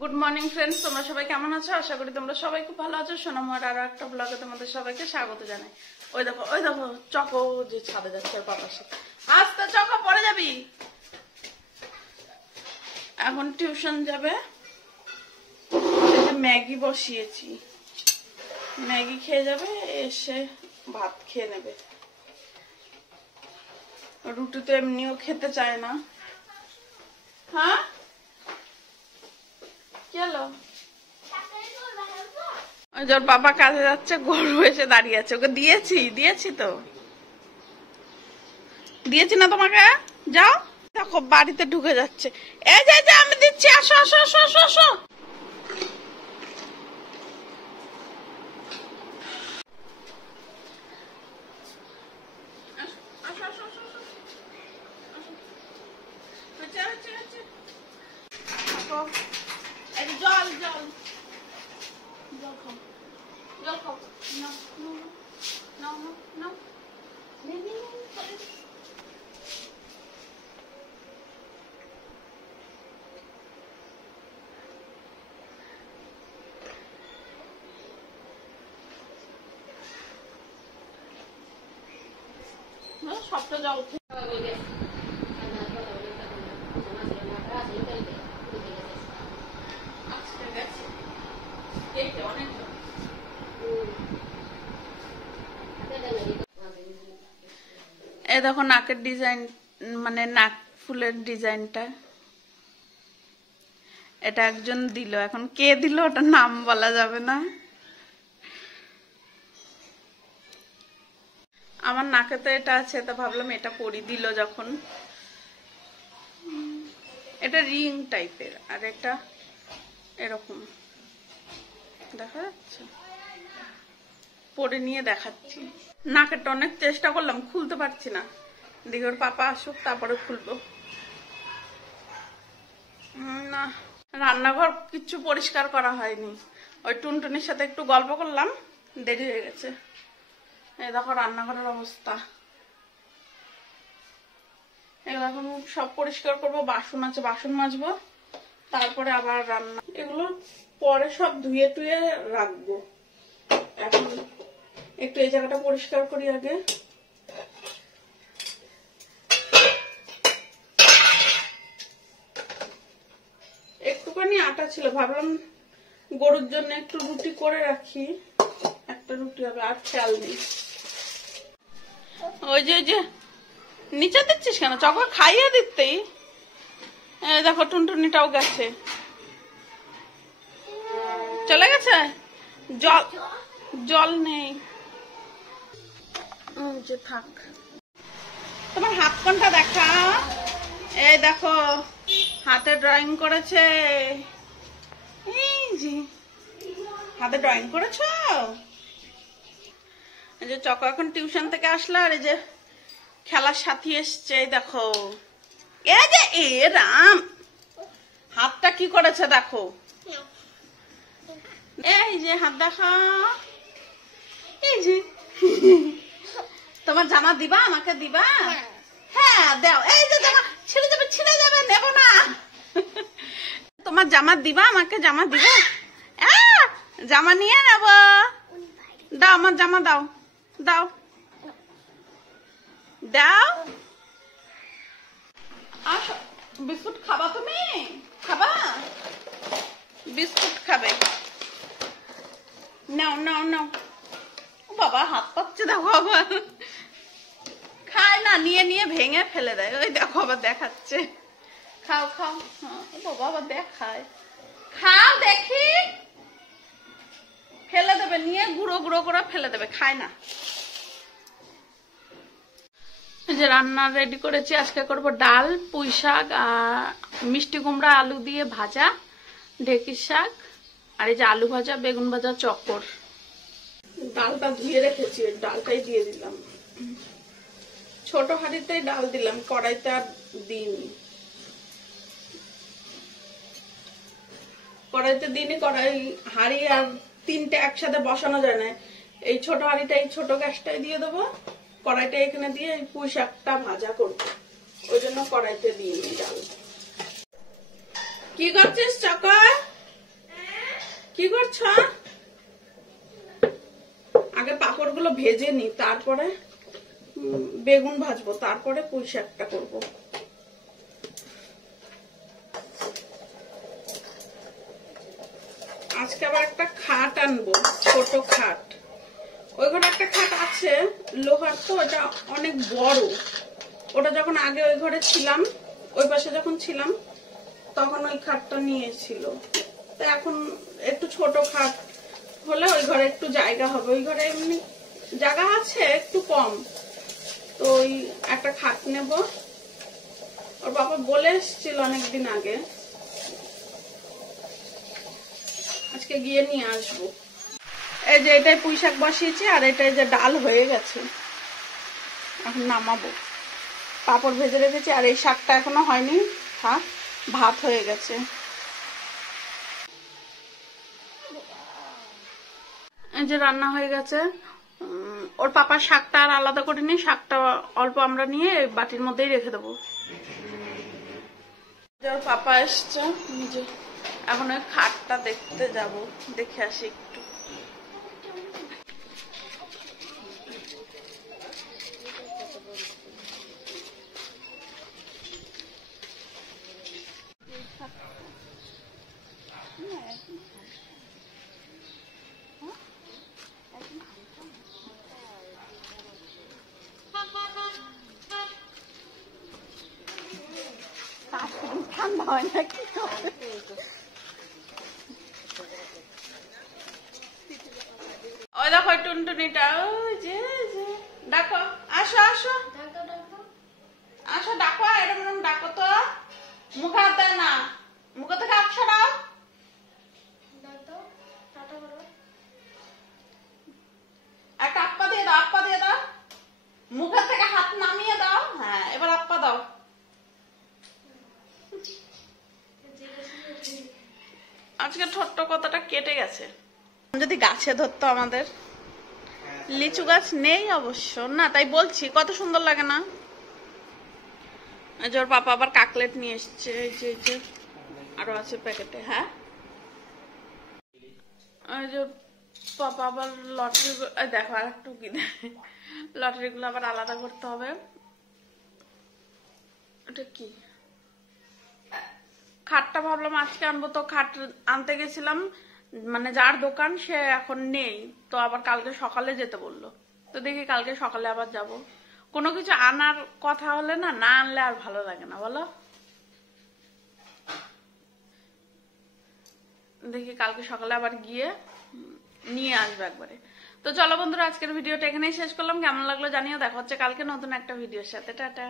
Good morning friends, তোমরা সবাই কেমন আছো? আশা করি তোমরা সবাই খুব ভালো আছো। সোনামুয়ার আরো একটা ব্লগে তোমাদের সবাইকে স্বাগত জানাই। ওই দেখো চকো যে ছাদে যাচ্ছে ওর পাপার সাথে। আস্তে চকো, পড়ে যাবি। এখন টিউশন যাবে। ম্যাগি বসিয়েছি, ম্যাগি খেয়ে যাবে, এসে ভাত খেয়ে নেবে। রুটি তো এমনিও খেতে চায় না। হ্যাঁ ওর বাবা কাজে যাচ্ছে, গরু এসে দাঁড়িয়ে আছে। ওকে দিয়েছি তো, দিয়েছি না তোমাকে? যাও। দেখো বাড়িতে ঢুকে যাচ্ছে। এই যে আমি দিচ্ছি, আসো আসো আসো আসো আসো। জল জল জল খাও, জল খাও। না সবটা জল খেয়ে এই দেখো নাকের ডিজাইন, মানে নাক ফুলের ডিজাইনটা এটা একজন দিল। এখন কে দিল ওটা নাম বলা যাবে না। আমার নাকে তো এটা আছে, তো ভাবলাম এটা পরি। দিল যখন। এটা রিং টাইপের, আর এটা এরকম দেখা যাচ্ছে। পরে নিয়ে দেখাচ্ছি। নাকেরটা অনেক চেষ্টা করলাম, খুলতে পারছি না। দিকে ওর পাপা আসুক তারপরে খুলবো। না, রান্নাঘর কিচ্ছু পরিষ্কার করা হয়নি। ওই টুনটুনির সাথে একটু গল্প করলাম, দেরি হয়ে গেছে। এই দেখো রান্নাঘরের অবস্থা। এগুলো এখন সব পরিষ্কার করবো। বাসন আছে, বাসন মাজবো, তারপরে আবার রান্না। এগুলো পরে সব ধুয়ে টুয়ে রাখবো। এখন একটু এই জায়গাটা পরিষ্কার করি আগে। একটুখানি আটা ছিল, ভাবলাম গরুর জন্য একটু রুটি করে রাখি। একটা রুটি হবে, আর খেয়াল নেই। ওই যে নিচে দিচ্ছিস কেন? চকো খাইয়ে দিতেই। দেখো টুনটুনিটাও গেছে, চলে গেছে। জল নেই যে, থাক। তোমার হাত কোনটা দেখা। এই দেখো হাতে ড্রয়িং করেছে। এই যে হাতে ড্রয়িং করেছ। এই যে চকো এখন টিউশন থেকে আসলো, আর এই যে খেলার সাথী এসছে। দেখো এই যে, এ রাম, হাতটা কি করেছে দেখো। এই যে হাত দেখা। এই যে তোমার জামা দিবা, আমাকে দিবা? হ্যাঁ দাও। এই যে জামা ছিঁড়ে যাবে, নেব না। তোমার জামা দিবা, আমাকে জামা দিবা? জামা নিয়ে নেব। দাও আমার জামা, দাও দাও দাও। আসো, বিস্কুট খাবা? তুমি খাবা? বিস্কুট খাবে? নাও নাও নাও। বাবা হাত পাচ্ছে, দেখো আবার খায় না, নিয়ে ভেঙে ফেলে দেয়। ওই দেখো আবার দেখাচ্ছে। খাও খাও। বাবা আবার দেখায়। খাও দেখি। ফেলে দেবে, নিয়ে গুঁড়ো গুঁড়ো করে ফেলে দেবে, খায় না। যে রান্না রেডি করেছি, আজকে করব ডাল, পুঁই শাক, আর মিষ্টি কুমড়া আলু দিয়ে ভাজা, ঢেঁকির শাক, আর এই যে আলু ভাজা, বেগুন ভাজা, চক্কর। ডালটা ধুয়ে রেখেছি, ডালটাই দিয়ে দিলাম। ছোট হাঁড়িতেই ডাল দিলাম, কড়াইতে আর দিইনি। কড়াই হাঁড়ি আর তিনটে একসাথে বসানো যায় না। এই ছোট হাঁড়িটা এই ছোট গ্যাসটাই দিয়ে দেবো। কড়াইটা এখানে দিয়ে পুঁই শাকটা ভাজা করবো, ওই জন্য কড়াইতে দিয়ে ডাল। কি করছিস চকা? কি করছো? আগে পাঁপড়গুলো ভেজে নি, তারপরে বেগুন ভাজবো, তারপরে পুঁই শাকটা করবো। আজকে আবার একটা খাট আনবো, ছোট খাট। ওই ঘরে একটা খাট আছে লোহার, তো ওটা অনেক বড়। ওটা যখন আগে ওই ঘরে ছিলাম, ওই পাশে যখন ছিলাম, তখন ওই খাটটা নিয়েছিল। তো এখন একটু ছোট খাট হলে ওই ঘরে একটু জায়গা হবে। ওই ঘরে এমনি জায়গা আছে একটু কম, তো ওই একটা খাট নেব। ওর বাবা বলে এসেছিল অনেকদিন আগে, আজকে গিয়ে নিয়ে আসবো। এই যে এটাই পুঁই শাক বসিয়েছি, আর এটাই যে ডাল হয়ে গেছে, এখন নামাবো। পাঁপড় ভেজে রেখেছি, আর এই শাকটা এখনো হয়নি, থাক, ভাত হয়ে গেছে। এই যে রান্না হয়ে গেছে। ওর পাপার শাকটা আর আলাদা করে নিই, শাকটা অল্প আমরা নিয়ে বাটির মধ্যেই রেখে দেবো। ওর পাপা এসছে, নিজে এখন ওই খাটটা দেখতে যাব, দেখে আসি একটু। ঠান্ডা হয় না কি? ওই দেখো টুনটুনিটা, ওই যে ডাকো, আসো আসো আসো, ডাকো, এরকম ডাকো তো। মুখে হাত দেয় না, মুখে থেকে হাত সরাও। একটা আপ্পা দিয়ে দাও, আপ্পা দিয়ে দাও, মুখের থেকে হাত নামিয়ে দাও। হ্যাঁ, এবার আপ্পা দাও। আজকে ছোট্ট কথাটা কেটে গেছে। যদি গাছে ধরতো আমাদের, লিচু গাছ নেই অবশ্য, না তাই বলছি, কত সুন্দর লাগে না? ওর পাপা আবার কাকলেট নিয়ে এসছে, এই যে আরো আছে প্যাকেটে। হ্যাঁ, ওই যে পাপা আবার লটারি, দেখো আর একটু কি, লটারি গুলো আবার আলাদা করতে হবে। এটা কি? খাটটা ভাবলাম আজকে আনবো, তো খাট আনতে গেছিলাম, মানে যার দোকান সে এখন নেই, তো আবার কালকে সকালে যেতে বললো। তো দেখি কালকে সকালে আবার যাব। কোনো কিছু আনার কথা হলে না আনলে আর ভালো লাগে না, বলো? দেখি কালকে সকালে আবার গিয়ে নিয়ে আসবো একবারে। তো চলো বন্ধুরা, আজকের ভিডিওটা এখানেই শেষ করলাম। কেমন লাগলো জানিও, দেখা হচ্ছে কালকে নতুন একটা ভিডিওর সাথে। টাটা।